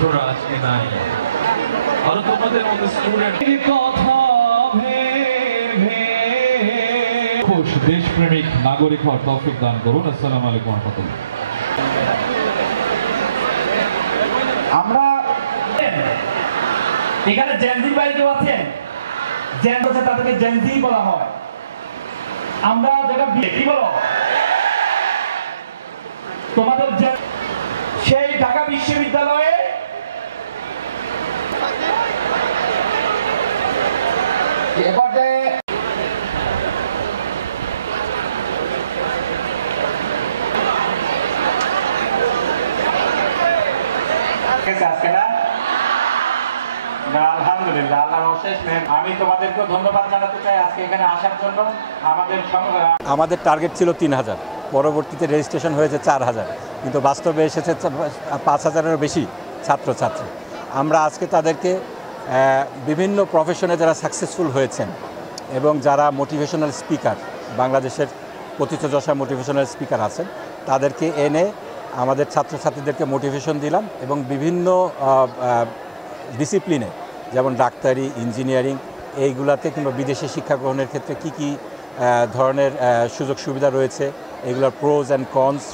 ছাত্ররা আজকে নাই, আরো তোমাদের মতো স্টুডেন্ট কথা দেশপ্রেমিক নাগরিক হওয়ার তৌফিক দান করুন। আসসালামু আলাইকুম ওয়া রাহমাতুল্লাহ। আমরা এখানে জেনজি ভাই কেউ আছেন? জেন আছে, তাদেরকে জেনজি বলা হয়। আমরা যেটা কি বলো তোমাদের সেই ঢাকা বিশ্ববিদ্যালয়ে এ পর্যায়ে আলহামদুলিল্লাহ, আল্লাহর অশেষ মেহের। আমি তোমাদেরকে ধন্যবাদ জানাতে চাই আজকে এখানে আসার জন্য। আমাদের টার্গেট ছিল 3000, পরবর্তীতে রেজিস্ট্রেশন হয়েছে 4000, কিন্তু বাস্তবে এসেছে 5000-এরও বেশি ছাত্রছাত্রী। আমরা আজকে তাদেরকে বিভিন্ন প্রফেশনে যারা সাকসেসফুল হয়েছেন এবং যারা মোটিভেশনাল স্পিকার, বাংলাদেশের প্রথিতযশা মোটিভেশনাল স্পিকার আছেন, তাদেরকে এনে আমাদের ছাত্রছাত্রীদেরকে মোটিভেশন দিলাম এবং বিভিন্ন ডিসিপ্লিনে, যেমন ডাক্তারি, ইঞ্জিনিয়ারিং, এইগুলাতে কিংবা বিদেশে শিক্ষা গ্রহণের ক্ষেত্রে কি কি ধরনের সুযোগ সুবিধা রয়েছে, এগুলোর প্রোজ অ্যান্ড কনস,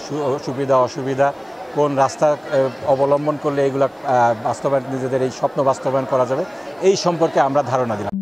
সুবিধা অসুবিধা, কোন রাস্তা অবলম্বন করলে এগুলা বাস্তবায়ন, নিজেদের এই স্বপ্ন বাস্তবায়ন করা যাবে, এই সম্পর্কে আমরা ধারণা দিলাম।